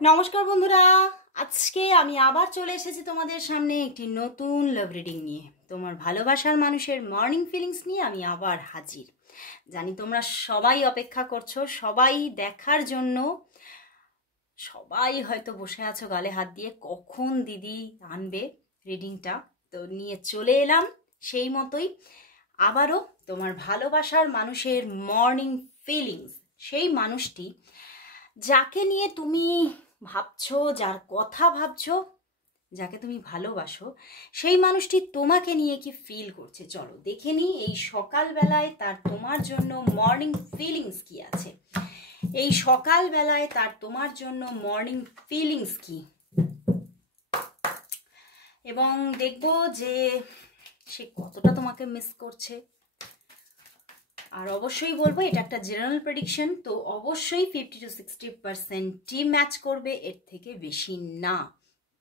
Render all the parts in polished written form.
নমস্কার বন্ধুরা, আজকে আমি আবার চলে এসেছি তোমাদের সামনে একটি নতুন লাভ রিডিং নিয়ে। তোমার ভালোবাসার মানুষের মর্নিং ফিলিংস নিয়ে আমি আবার হাজির। জানি তোমরা সবাই অপেক্ষা করছো, সবাই দেখার জন্য। সবাই হয়তো বসে আছো গালে হাত দিয়ে, কখন দিদি আনবে রিডিংটা। তো নিয়ে চলে এলাম সেই মতোই আবারও তোমার ভালোবাসার মানুষের মর্নিং ফিলিংস। সেই মানুষটি যাকে নিয়ে তুমি ভাবছো, যার কথা ভাবছো, যাকে তুমি ভালোবাসো, সেই মানুষটি তোমাকে নিয়ে কি ফিল করছে চলো দেখে নি এই সকালবেলায় তার তোমার জন্য মর্নিং ফিলিংস কি আছে। এই সকালবেলায় তার তোমার জন্য মর্নিং ফিলিংস কি, এবং দেখবো যে সে কতটা তোমাকে মিস করছে। আর অবশ্যই বলবো এটা একটা জেনারেল প্রেডিকশন, তো অবশ্যই 50 to 60% ম্যাচ করবে, এর থেকে বেশি না।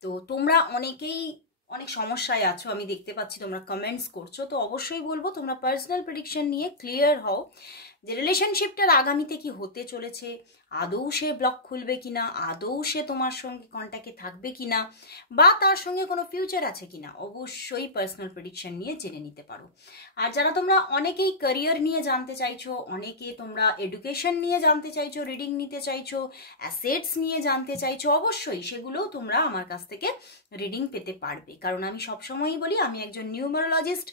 তো তোমরা অনেকেই অনেক সমস্যায় আছো, আমি দেখতে পাচ্ছি তোমরা কমেন্টস করছো। তো অবশ্যই বলবো তোমরা পার্সোনাল প্রেডিকশন নিয়ে ক্লিয়ার হও যে রিলেশনশিপটার আগামীতে কি হতে চলেছে, আদৌ সে ব্লক খুলবে কিনা, আদৌ সে তোমার সঙ্গে কন্ট্যাক্টে থাকবে কিনা, বা তার সঙ্গে কোনো ফিউচার আছে কিনা। অবশ্যই পার্সোনাল প্রেডিকশন নিয়ে জেনে নিতে পারো। আর যারা তোমরা অনেকেই ক্যারিয়ার নিয়ে জানতে চাইছো, অনেকে তোমরা এডুকেশন নিয়ে জানতে চাইছো, রিডিং নিতে চাইছো, অ্যাসেটস নিয়ে জানতে চাইছো, অবশ্যই সেগুলোও তোমরা আমার কাছ থেকে রিডিং পেতে পারবে। কারণ আমি সবসময়ই বলি আমি একজন নিউমারোলজিস্ট,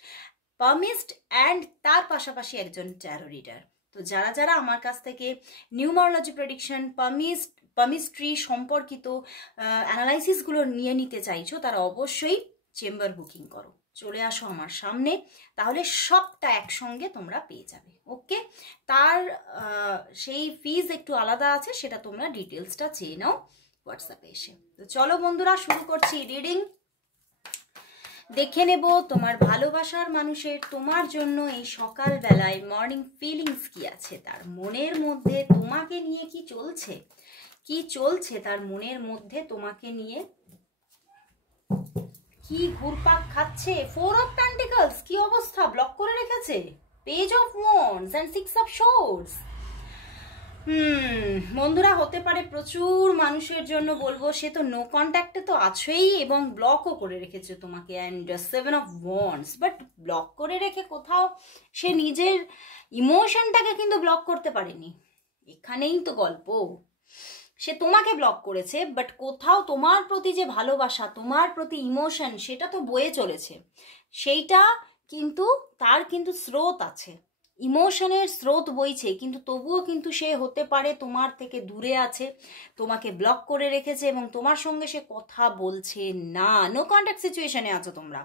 পামিস্ট অ্যান্ড তার পাশাপাশি একজন ট্যারো রিডার। তো যারা যারা আমার কাছ থেকে নিউমারোলজি প্রেডিকশন, পামিস্ট্রি সম্পর্কিত অ্যানালাইসিসগুলো নিয়ে নিতে চাইছো, তারা অবশ্যই চেম্বার বুকিং করো, চলে আসো আমার সামনে, তাহলে সবটা একসঙ্গে তোমরা পেয়ে যাবে। ওকে, তার সেই ফিজ একটু আলাদা আছে, সেটা তোমরা ডিটেলসটা চেয়ে নাও হোয়াটসঅ্যাপে এসে। তো চলো বন্ধুরা, শুরু করছি রিডিং। দেখে নেব তোমার ভালোবাসার মানুষের তোমার জন্য এই সকালবেলায় মর্নিং ফিলিংস কি আছে, তার মনের মধ্যে তোমাকে নিয়ে কি চলছে, কি চলছে তার মনের মধ্যে তোমাকে নিয়ে, কি ঘুরপাক খাচ্ছে। 4 অফ পেন্টিকলস, কি অবস্থা, ব্লক করে রেখেছে। Page of wands and 6 of swords. বন্ধুরা, হতে পারে প্রচুর মানুষের জন্য বলবো সে তো নো কন্ট্যাক্টে তো আছেই এবং ব্লকও করে রেখেছে তোমাকে। And 7 of wands, but block করে রেখে কোথাও সে নিজের ইমোশনটাকে কিন্তু ব্লক করতে পারেনি। এখানেই তো গল্প, সে তোমাকে ব্লক করেছে, বাট কোথাও তোমার প্রতি যে ভালোবাসা, তোমার প্রতি ইমোশন, সেটা তো বয়ে চলেছে। সেইটা কিন্তু তার কিন্তু স্রোত আছে, ইমোশনের স্রোত বইছে, কিন্তু তবুও কিন্তু সে হতে পারে তোমার থেকে দূরে আছে, তোমাকে ব্লক করে রেখেছে এবং তোমার সঙ্গে সে কথা বলছে না। নো কন্ট্যাক্ট সিচুয়েশনে আছো তোমরা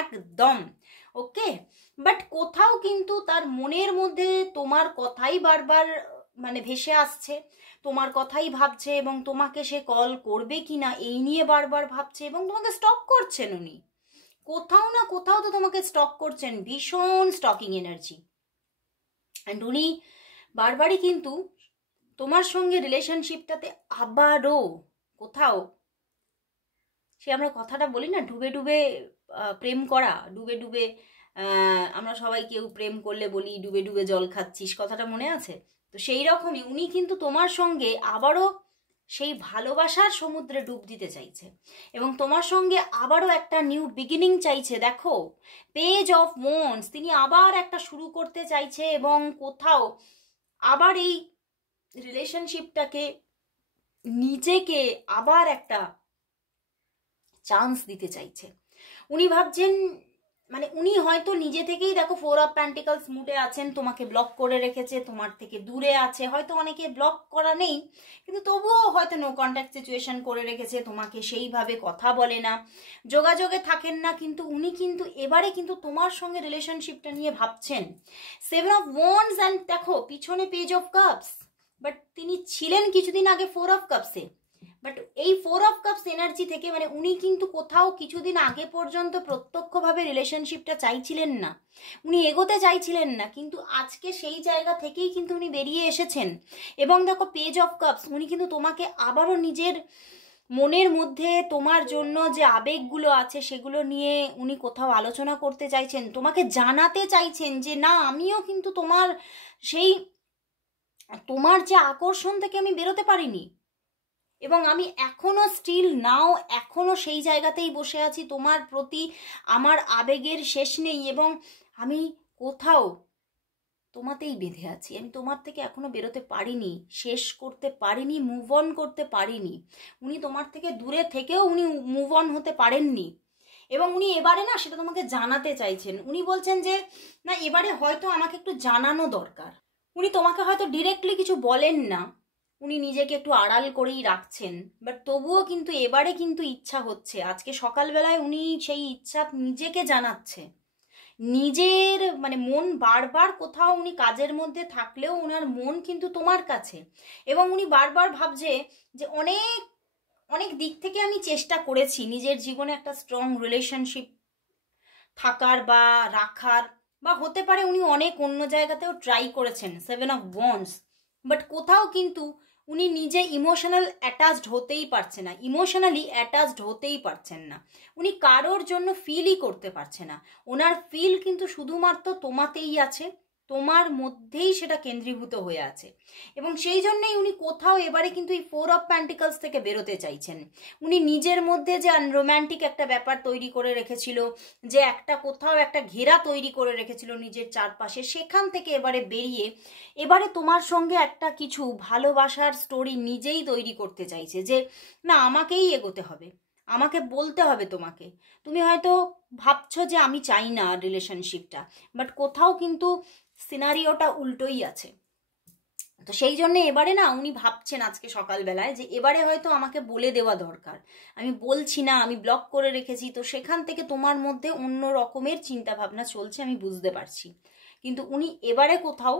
একদম। ওকে, বাট কোথাও কিন্তু তার মনের মধ্যে তোমার কথাই বারবার ভেসে আসছে, তোমার কথাই ভাবছে, এবং তোমাকে সে কল করবে কিনা এই নিয়ে বারবার ভাবছে, এবং তোমাকে স্টক করছেন উনি। কোথাও না কোথাও তো তোমাকে স্টক করছেন, ভীষণ স্টকিং এনার্জি। অ্যান্ড উনি বারবারই কিন্তু তোমার সঙ্গে রিলেশনশিপটাতে আবারও কোথাও, সে আমরা কথাটা বলি না, ডুবে ডুবে প্রেম করা, ডুবে ডুবে আমরা সবাই কেউ প্রেম করলে বলি ডুবে ডুবে জল খাচ্ছিস, কথাটা মনে আছে? তো সেই রকমই উনি কিন্তু তোমার সঙ্গে আবারও সেই ভালোবাসার সমুদ্রে ডুব দিতে চাইছে এবং তোমার সঙ্গে আবারও একটা নিউ বিগিনিং চাইছে। দেখো, পেজ অফ ওয়ান্ডস, তিনি আবার একটা শুরু করতে চাইছে এবং কোথাও আবার এই রিলেশনশিপটাকে, নিজেকে আবার একটা চান্স দিতে চাইছে। উনি ভাবছেন, উনি হয়তো নিজে থেকেই, দেখো 4 অফ পেন্টিকলস মুডে আছেন, তোমাকে ব্লক করে রেখেছে, তোমার থেকে দূরে আছে, হয়তো অনেকে ব্লক করা নেই কিন্তু তবুও হয়তো নো কন্ট্যাক্ট সিচুয়েশন করে রেখেছে, তোমাকে সেইভাবে কথা বলে না, যোগাযোগে থাকেন না, কিন্তু উনি কিন্তু এবারে কিন্তু তোমার সঙ্গে রিলেশনশিপটা নিয়ে ভাবছেন। 7 অফ ওয়ান্ডস অ্যান্ড দেখো পিছনে পেজ অফ কাপস, বাট তিনি ছিলেন কিছুদিন আগে 4 অফ কাপসে। বাট এই 4 অফ কাপস এনার্জি থেকে উনি কিন্তু কোথাও কিছুদিন আগে পর্যন্ত প্রত্যক্ষভাবে রিলেশনশিপটা চাইছিলেন না, উনি এগোতে চাইছিলেন না, কিন্তু আজকে সেই জায়গা থেকেই কিন্তু উনি বেরিয়ে এসেছেন। এবং দেখো পেজ অফ কাপস, উনি কিন্তু তোমাকে আবারও নিজের মনের মধ্যে তোমার জন্য যে আবেগগুলো আছে সেগুলো নিয়ে উনি কোথাও আলোচনা করতে চাইছেন, তোমাকে জানাতে চাইছেন যে না, আমিও কিন্তু তোমার সেই, তোমার যে আকর্ষণ থেকে আমি বেরোতে পারিনি, এবং আমি এখনো স্টিল নাও এখনো সেই জায়গাতেই বসে আছি, তোমার প্রতি আমার আবেগের শেষ নেই, এবং আমি কোথাও তোমাতেই বেঁধে আছি। আমি তোমার থেকে এখনো বেরোতে পারিনি, শেষ করতে পারিনি, মুভ অন করতে পারিনি। উনি তোমার থেকে দূরে থেকেও উনি মুভ অন হতে পারেননি, এবং উনি এবারে না সেটা তোমাকে জানাতে চাইছেন। উনি বলছেন যে না, এবারে হয়তো আমাকে একটু জানানো দরকার। উনি তোমাকে হয়তো ডিরেক্টলি কিছু বলেন না, উনি নিজেকে একটু আড়াল করেই রাখছেন, বাট তবুও কিন্তু এবারে কিন্তু ইচ্ছা হচ্ছে। আজকে সকালবেলায় উনি সেই ইচ্ছা নিজেকে জানাচ্ছে। নিজের মানে মন বারবার কোথাও, উনি কাজের মধ্যে থাকলেও ওনার মন কিন্তু তোমার কাছে, এবং উনি বারবার ভাবছে যে অনেক অনেক দিক থেকে আমি চেষ্টা করেছি নিজের জীবনে একটা স্ট্রং রিলেশনশিপ থাকার বা রাখার, বা হতে পারে উনি অনেক অন্য জায়গাতেও ট্রাই করেছেন 7 of Wands, বাট কোথাও কিন্তু উনি নিজে ইমোশনাল অ্যাটাচড হতেই পারছে না, ইমোশনালি অ্যাটাচড হতেই পারছেন না। উনি কারোর জন্য ফিলই করতে পারছে না। ওনার ফিল কিন্তু শুধুমাত্র তোমাতেই আছে, তোমার মধ্যেই সেটা কেন্দ্রীভূত হয়ে আছে, এবং সেই জন্যই উনি কোথাও এবারে কিন্তু এই 4 of Pentacles থেকে বেরোতে চাইছেন। উনি নিজের মধ্যে যে আনরোম্যান্টিক একটা ব্যাপার তৈরি করে রেখেছিল, যে একটা কোথাও একটা ঘেরা তৈরি করে রেখেছিল নিজের চারপাশে, সেখান থেকে এবারে বেরিয়ে এবারে তোমার সঙ্গে একটা কিছু ভালোবাসার স্টোরি নিজেই তৈরি করতে চাইছে, যে না আমাকেই এগোতে হবে, আমাকে বলতে হবে তোমাকে। তুমি হয়তো ভাবছো যে আমি চাই না রিলেশনশিপটা, বাট কোথাও কিন্তু সিনারিওটা উল্টোই আছে। তো সেই জন্য এবারে না উনি ভাবছেন আজকে সকালবেলায় যে এবারে হয়তো আমাকে বলে দেওয়া দরকার, আমি বলছি না, আমি ব্লক করে রেখেছি, তো সেখান থেকে তোমার মধ্যে অন্য রকমের চিন্তা ভাবনা চলছে, আমি বুঝতে পারছি। কিন্তু উনি এবারে কোথাও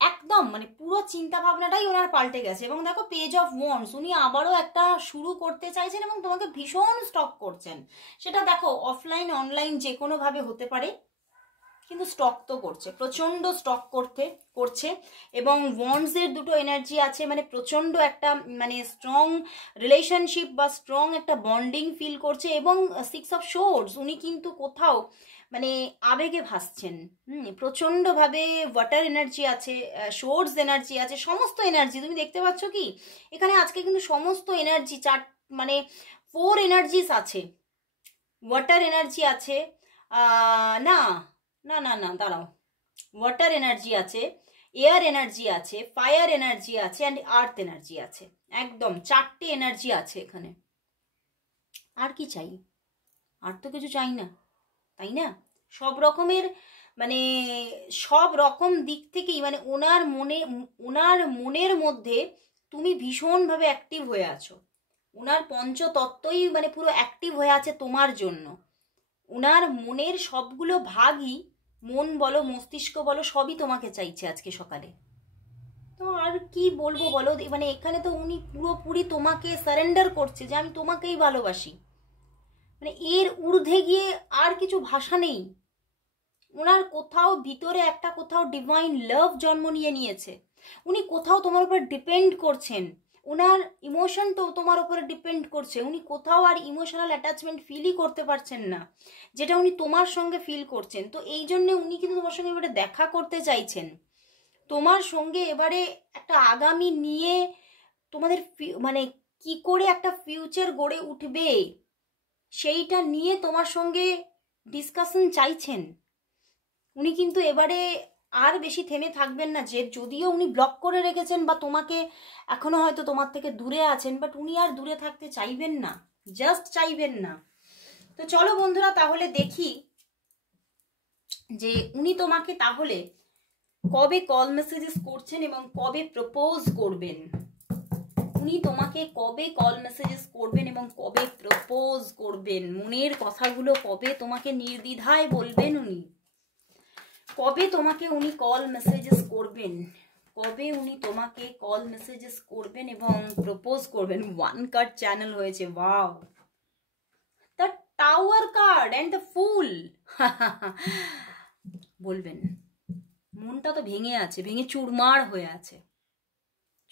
একদম মানে পুরো চিন্তা ভাবনাটাই ওনার পাল্টে গেছে, এবং দেখো পেজ অফ ওয়ান্ডস, উনি আবারও একটা শুরু করতে চাইছেন এবং তোমাকে ভীষণ স্টক করছেন। সেটা দেখো অফলাইন অনলাইন যে কোনো ভাবে হতে পারে, কিন্তু স্টক তো করছে, প্রচন্ড স্টক করছে। এবং ওয়ান্ডস এর দুটো এনার্জি আছে, মানে প্রচন্ড একটা মানে স্ট্রং রিলেশনশিপ বা স্ট্রং একটা বন্ডিং ফিল করছে। এবং 6 of Swords, উনি কিন্তু কোথাও মানে আবেগে ভাসছেন, প্রচন্ড ভাবে ওয়াটার এনার্জি আছে, শোর্স এনার্জি আছে, সমস্ত এনার্জি তুমি দেখতে পাচ্ছ কি এখানে আজকে কিন্তু সমস্ত এনার্জি চার মানে 4 এনার্জিস আছে। ওয়াটার এনার্জি আছে, না না না না দাঁড়াও, ওয়াটার এনার্জি আছে, এয়ার এনার্জি আছে, ফায়ার এনার্জি আছে, অ্যান্ড আর্থ এনার্জি আছে। একদম 4টে এনার্জি আছে এখানে। আর কি চাই? আর তো কিছু চাই না, তাই না? সব রকমের মানে সব রকম দিক থেকেই মানে ওনার মনের মধ্যে তুমি ভীষণভাবে অ্যাক্টিভ হয়ে আছো। ওনার পঞ্চতত্ত্বই মানে পুরো অ্যাক্টিভ হয়ে আছে তোমার জন্য। ওনার মনের সবগুলো ভাগই, মন বলো মস্তিষ্ক বলো, সবই তোমাকে চাইছে আজকে সকালে। তো আর কি বলবো বলো, মানে এখানে তো উনি পুরোপুরি তোমাকে সারেন্ডার করছে যে আমি তোমাকেই ভালোবাসি, মানে এর ঊর্ধ্বে গিয়ে আর কিছু ভাষা নেই। ওনার কোথাও ভিতরে একটা কোথাও ডিভাইন লাভ জন্ম নিয়েছে। উনি কোথাও তোমার উপর ডিপেন্ড করছেন, ওনার ইমোশন তো তোমার উপরে ডিপেন্ড করছে। উনি কোথাও আর ইমোশনাল অ্যাটাচমেন্ট ফিলই করতে পারছেন না, যেটা উনি তোমার সঙ্গে ফিল করছেন। তো এই জন্য উনি কিন্তু তোমার সঙ্গে এবারে দেখা করতে চাইছেন, তোমার সঙ্গে এবারে একটা আগামী নিয়ে তোমাদের মানে কি করে একটা ফিউচার গড়ে উঠবে সেইটা নিয়ে তোমার সঙ্গে ডিসকাশন চাইছেন। উনি কিন্তু এবারে আর বেশি থেমে থাকবেন না, যে যদিও উনি ব্লক করে রেখেছেন বা তোমাকে এখনো হয়তো তোমার থেকে দূরে আছেন, বাট উনি আর দূরে থাকতে চাইবেন না, জাস্ট চাইবেন না। তো চলো বন্ধুরা তাহলে দেখি যে উনি তোমাকে তাহলে কবে কল মেসেজেস করছেন এবং কবে প্রপোজ করবেন। উনি তোমাকে কবে কল মেসেজেস করবেন এবং কবে প্রপোজ করবেন, মনের কথাগুলো কবে তোমাকে নির্দ্বিধায় বলবেন উনি, কবে তোমাকে উনি কল মেসেজেস করবেন, কবে উনি তোমাকে কল মেসেজেস করবেন এবং প্রপোজ করবেন। 1 কার্ড চ্যানেল হয়েছে, wow, the tower card and the fool. বলবেন, মনটা তো ভেঙে আছে, ভেঙে চুরমার হয়ে আছে,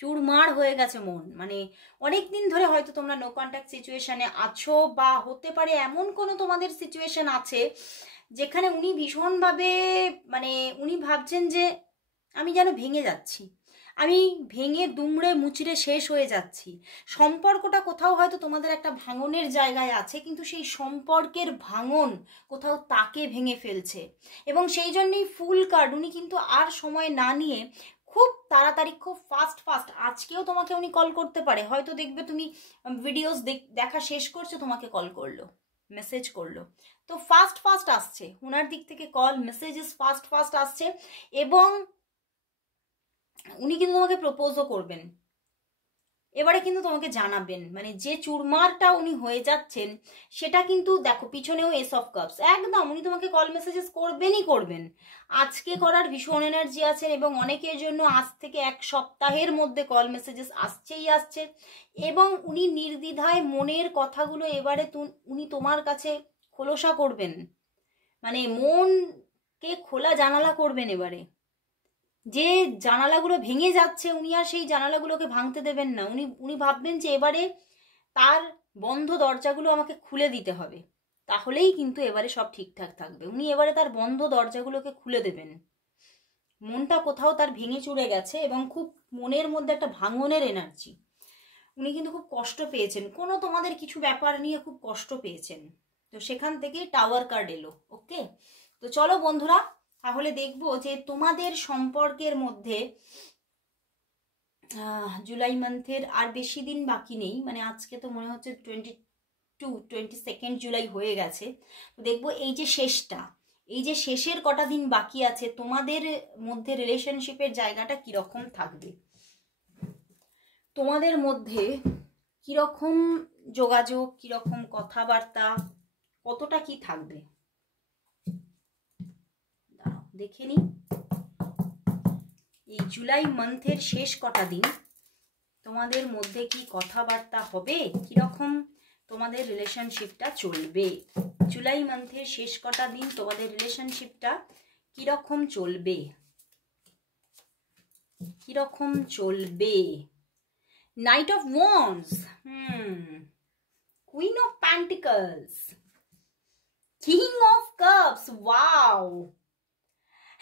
চুরমার হয়ে গেছে মন। মানে অনেক দিন ধরে হয়তো তোমরা নো কন্ট্যাক্ট সিচুয়েশনে আছো, বা হতে পারে এমন কোনো তোমাদের সিচুয়েশন আছে যেখানে উনি ভীষণভাবে মানে উনি ভাবছেন যে আমি যেন ভেঙে যাচ্ছি, আমি ভেঙে দুমড়ে মুচড়ে শেষ হয়ে যাচ্ছি। সম্পর্কটা কোথাও হয়তো তোমাদের একটা ভাঙনের জায়গায় আছে, কিন্তু সেই সম্পর্কের ভাঙন কোথাও তাকে ভেঙে ফেলছে। এবং সেই জন্যই ফুল কার্ড, উনি কিন্তু আর সময় না নিয়ে খুব তাড়াতাড়ি, খুব ফাস্ট ফাস্ট, আজকেও তোমাকে উনি কল করতে পারে। হয়তো দেখবে তুমি ভিডিওস দেখা শেষ করছো, তোমাকে কল করলো, মেসেজ করলো। তো ফাস্ট ফাস্ট আসছে ওনার দিক থেকে কল, মেসেজেস ফাস্ট ফাস্ট আসছে। এবং উনি কিন্তু তোমাকে প্রপোজও করবেন, এবারে কিন্তু তোমাকে জানাবেন। মানে যে চুরমারটা উনি হয়ে যাচ্ছেন সেটা কিন্তু দেখো, পিছনেও এস অফ কাপস, একদম উনি তোমাকে কল মেসেজেস করবেনই করবেন। আজকে করার ভীষণ এনার্জি আছেন, এবং অনেকের জন্য আজ থেকে 1 সপ্তাহের মধ্যে কল মেসেজেস আসছেই আসছে। এবং উনি নির্দ্বিধায় মনের কথাগুলো এবারে উনি তোমার কাছে খোলসা করবেন, মানে মনকে খোলা জানালা করবেন এবারে। যে জানালাগুলো ভেঙে যাচ্ছে উনি আর সেই জানালাগুলোকে ভাঙতে দেবেন না। উনি ভাববেন যে এবারে তার বন্ধ দরজাগুলো আমাকে খুলে দিতে হবে, তাহলেই কিন্তু এবারে সব ঠিকঠাক থাকবে। উনি এবারে তার বন্ধ দরজাগুলোকে খুলে দেবেন। মনটা কোথাও তার ভেঙে চুরে গেছে, এবং খুব মনের মধ্যে একটা ভাঙনের এনার্জি। উনি কিন্তু খুব কষ্ট পেয়েছেন, কোনো তোমাদের কিছু ব্যাপার নিয়ে খুব কষ্ট পেয়েছেন। তো সেখান থেকে টাওয়ার কার্ড এলো। ওকে, তো চলো বন্ধুরা, তাহলে দেখবো যে তোমাদের সম্পর্কের মধ্যে জুলাই মান্থের আর বেশি দিন বাকি নেই। মানে আজকে তো মনে হচ্ছে 22 জুলাই হয়ে গেছে। তো দেখবো এই যে শেষটা, এই যে শেষের কটা দিন বাকি আছে, তোমাদের মধ্যে রিলেশনশিপের জায়গাটা কিরকম থাকবে, তোমাদের মধ্যে কিরকম যোগাযোগ, কিরকম কথাবার্তা, কতটা কি থাকবে। দেখে নি এই জুলাই মান্থের শেষ কটা দিন তোমাদের মধ্যে কি কথাবার্তা হবে, কিরকম তোমাদের রিলেশনশিপটা চলবে। জুলাই মান্থের শেষ কটা দিন তোমাদের রিলেশনশিপটা কিরকম চলবে, কিরকম চলবে। Knight of wands, queen of pentacles, king of cups, wow,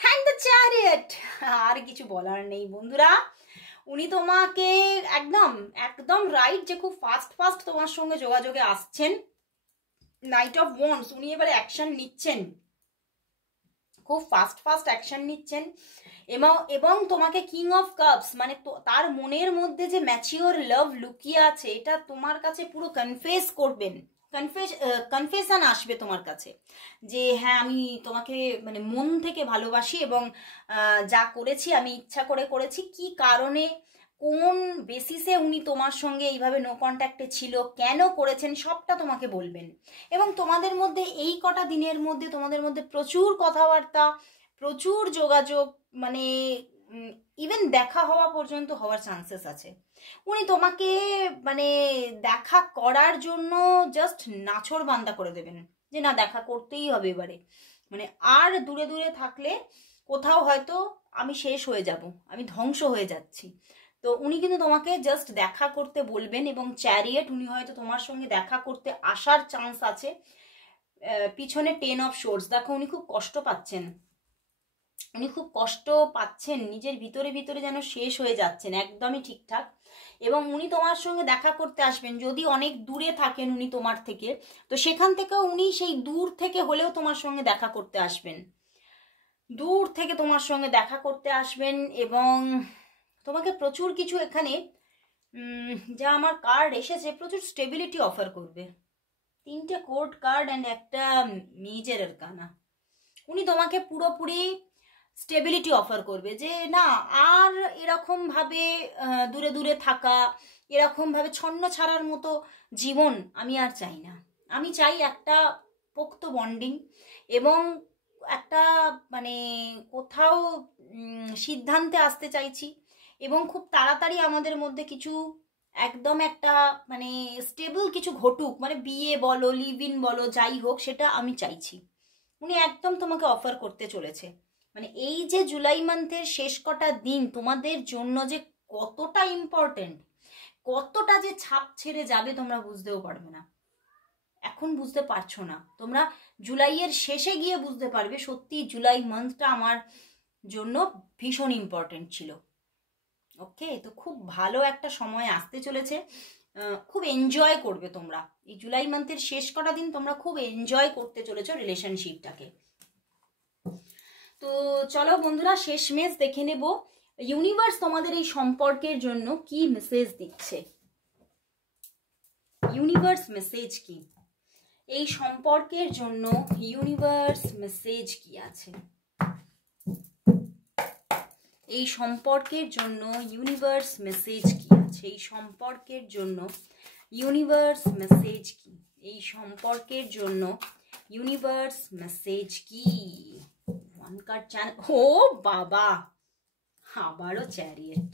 hand the chariot. আর কিছু বলার নেই বন্ধুরা, উনি তোমাকে একদম একদম রাইট, যে খুব ফাস্ট ফাস্ট তোমার সঙ্গে যোগাযোগে আসছেন। নাইট অফ ওয়ান্ডস, উনি এবারে অ্যাকশন নিচ্ছেন, খুব ফাস্ট ফাস্ট অ্যাকশন নিচ্ছেন। এবং তোমাকে কিং অফ কাপস, মানে তার মনের মধ্যে যে ম্যাচিওর লাভ লুকিয়ে আছে, এটা তোমার কাছে পুরো কনফেস করবেন। কনফেশন আসবে তোমার কাছে যে হ্যাঁ আমি তোমাকে মানে মন থেকে ভালোবাসি, এবং যা করেছি আমি ইচ্ছা করে করেছি। কি কারণে, কোন বেসিসে উনি তোমার সঙ্গে এইভাবে নো কন্ট্যাক্টে ছিল, কেন করেছেন, সবটা তোমাকে বলবেন। এবং তোমাদের মধ্যে এই কটা দিনের মধ্যে তোমাদের মধ্যে প্রচুর কথাবার্তা, প্রচুর যোগাযোগ, মানে ইভেন দেখা হওয়া পর্যন্ত হওয়ার চান্সেস আছে। উনি তোমাকে মানে দেখা করার জন্য জাস্ট নাছোড় বান্দা করে দেবেন, যে না দেখা করতেই হবে এবারে। মানে আর দূরে দূরে থাকলে কোথাও হয়তো আমি শেষ হয়ে যাব, আমি ধ্বংস হয়ে যাচ্ছি। তো উনি কিন্তু তোমাকে জাস্ট দেখা করতে বলবেন। এবং চ্যারিয়েট, উনি হয়তো তোমার সঙ্গে দেখা করতে আসার চান্স আছে। পিছনে 10 অফ সোর্স, দেখো উনি খুব কষ্ট পাচ্ছেন, উনি খুব কষ্ট পাচ্ছেন, নিজের ভিতরে ভিতরে যেন শেষ হয়ে যাচ্ছেন, একদমই ঠিকঠাক। এবং উনি তোমার সঙ্গে দেখা করতে আসবেন, যদি অনেক দূরে থাকেন উনি তোমার থেকে, তো সেখান থেকেও উনি সেই দূর থেকে হলেও তোমার সঙ্গে দেখা করতে আসবেন, দূর থেকে তোমার সঙ্গে দেখা করতে আসবেন। এবং তোমাকে প্রচুর কিছু এখানে যা আমার কার্ড এসেছে, প্রচুর স্টেবিলিটি অফার করবে। 3টে কোর্ট কার্ড অ্যান্ড একটা মেজর আরকানা। উনি তোমাকে পুরোপুরি স্টেবিলিটি অফার করবে, যে না আর এরকম ভাবে দূরে দূরে থাকা, এরকম ভাবে ছন্ন ছাড়ার মতো জীবন আমি আর চাই না। আমি চাই একটা পোক্ত বন্ডিং, এবং একটা মানে কোথাও সিদ্ধান্তে আসতে চাইছি। এবং খুব তাড়াতাড়ি আমাদের মধ্যে কিছু একদম একটা মানে স্টেবল কিছু ঘটুক, মানে বিয়ে বলো, লিভ ইন বলো, যাই হোক সেটা আমি চাইছি। উনি একদম তোমাকে অফার করতে চলেছে। মানে এই যে জুলাই মান্থের শেষ কটা দিন তোমাদের জন্য যে কতটা ইম্পর্টেন্ট, কতটা যে ছাপ ছেড়ে যাবে তোমরা বুঝতেও পারবে না, এখন বুঝতে পারছো না। তোমরা জুলাইয়ের শেষে গিয়ে বুঝতে পারবে সত্যি জুলাই মান্থটা আমার জন্য ভীষণ ইম্পর্টেন্ট ছিল। ওকে, তো খুব ভালো একটা সময় আসতে চলেছে, খুব এনজয় করবে তোমরা এই জুলাই মান্থের শেষ কটা দিন, তোমরা খুব এনজয় করতে চলেছো রিলেশনশিপটাকে। তো চলো বন্ধুরা, শেষমেশ দেখে নেব ইউনিভার্স তোমাদের এই সম্পর্কের জন্য কি মেসেজ দিচ্ছে। ইউনিভার্স মেসেজ কি এই সম্পর্কের জন্য, ইউনিভার্স মেসেজ কি আছে এই সম্পর্কের জন্য, ইউনিভার্স মেসেজ কি আছে এই সম্পর্কের জন্য, ইউনিভার্স মেসেজ কি এই সম্পর্কের জন্য, ইউনিভার্স মেসেজ কি। ওয়ান কার্ড চ্যানেল, ও বাবা, আবারও চ্যারিয়েট।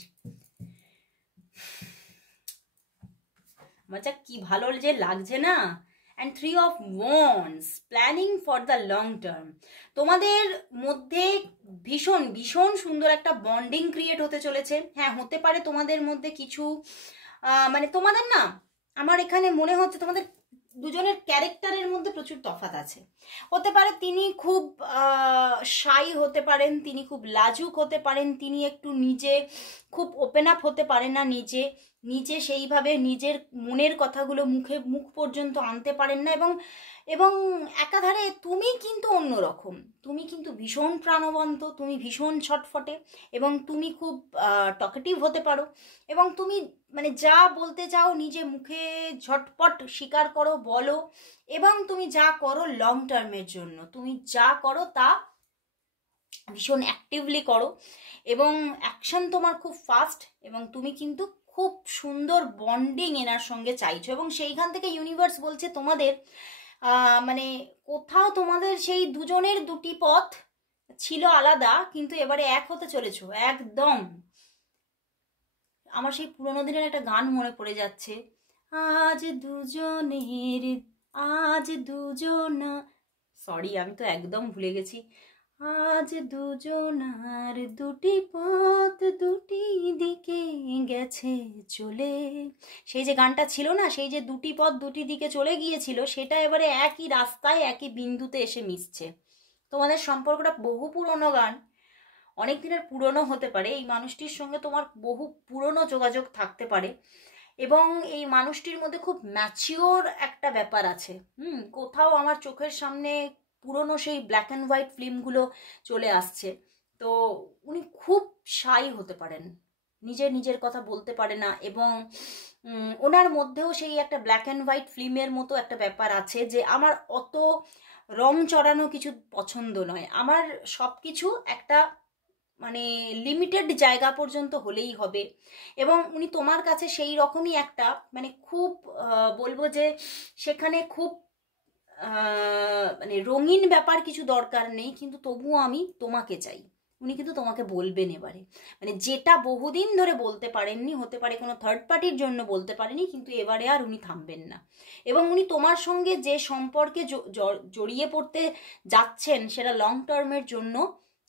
আমার যা কি ভালো যে লাগছে না। And 3 of Wands, planning for the long term. তোমাদের মধ্যে ভীষণ ভীষণ সুন্দর একটা বন্ডিং ক্রিয়েট হতে চলেছে। হ্যাঁ, হতে পারে তোমাদের মধ্যে কিছু মানে তোমাদের না, আমার এখানে মনে হচ্ছে তোমাদের দুজনের ক্যারেক্টারের মধ্যে প্রচুর তফাৎ আছে। হতে পারে তিনি খুব শাই হতে পারেন, তিনি খুব লাজুক হতে পারেন, তিনি একটু নিজে খুব ওপেন আপ হতে পারেন না, নিজে সেইভাবে নিজের মনের কথাগুলো মুখ পর্যন্ত আনতে পারেন না। এবং একাধারে তুমি কিন্তু অন্যরকম, তুমি কিন্তু ভীষণ প্রাণবন্ত, তুমি ভীষণ ছটফটে, এবং তুমি খুব টকেটিভ হতে পারো, এবং তুমি মানে যা বলতে চাও নিজে মুখে ঝটপট স্বীকার করো, বলো, এবং তুমি যা করো লং টার্মের জন্য, তুমি যা করো তা ভীষণ অ্যাক্টিভলি করো, এবং অ্যাকশন তোমার খুব ফাস্ট, এবং তুমি কিন্তু খুব সুন্দর বন্ডিং এনার সঙ্গে চাইছো। এবং সেইখান থেকে ইউনিভার্স বলছে তোমাদের মানে কোথাও তোমাদের সেই দুজনের দুটি পথ ছিল আলাদা, কিন্তু এবারে এক হতে চলেছো একদম। আমার সেই পুরোনো দিনের একটা গান মনে পড়ে যাচ্ছে, আজ দুজনা, সরি আমি তো একদম ভুলে গেছি, আজ দুজনার দুটি পথ দুটি দিকে গেছে চলে। সেই যে গানটা ছিল না, সেই যে দুটি পথ দুটি দিকে চলে গিয়েছিল, সেটা এবারে একই রাস্তায় একই বিন্দুতে এসে মিশছে। তোমাদের সম্পর্কটা বহু পুরনো গান, অনেক দিনের পুরনো হতে পারে, এই মানুষটির সঙ্গে তোমার বহু পুরনো যোগাযোগ থাকতে পারে, এবং এই মানুষটির মধ্যে খুব ম্যাচিওর একটা ব্যাপার আছে। কোথাও আমার চোখের সামনে পুরনো সেই ব্ল্যাক অ্যান্ড হোয়াইট ফিল্মগুলো চলে আসছে। তো উনি খুব শাই হতে পারেন, নিজের কথা বলতে পারে না, এবং ওনার মধ্যেও সেই একটা ব্ল্যাক অ্যান্ড হোয়াইট ফিল্মের মতো একটা ব্যাপার আছে যে আমার অত রং চড়ানো কিছু পছন্দ নয়, আমার সব কিছু একটা মানে লিমিটেড জায়গা পর্যন্ত হলেই হবে। এবং উনি তোমার কাছে সেই রকমই একটা মানে খুব বলবো যে সেখানে খুব মানে রঙিন ব্যাপার কিছু দরকার নেই, কিন্তু তবুও আমি তোমাকে চাই। উনি কিন্তু তোমাকে বলবেন এবারে, মানে যেটা বহুদিন ধরে বলতে পারেননি, হতে পারে কোনো থার্ড পার্টির জন্য বলতে পারেনি, কিন্তু এবারে আর উনি থামবেন না। এবং উনি তোমার সঙ্গে যে সম্পর্কে জড়িয়ে পড়তে যাচ্ছেন সেটা লং টার্মের জন্য,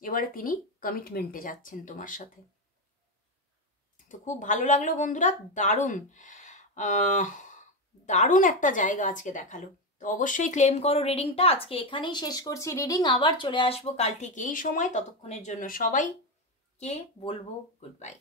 এবারে তিনি কমিটমেন্টে যাচ্ছেন তোমার সাথে। তো খুব ভালো লাগলো বন্ধুরা, দারুণ দারুণ একটা জায়গা আজকে দেখালো। তো অবশ্যই ক্লেম করো রিডিংটা। আজকে এখানেই শেষ করছি রিডিং, আবার চলে আসবো কাল ঠিক এই সময়। ততক্ষণের জন্য সবাইকে বলবো গুড বাই।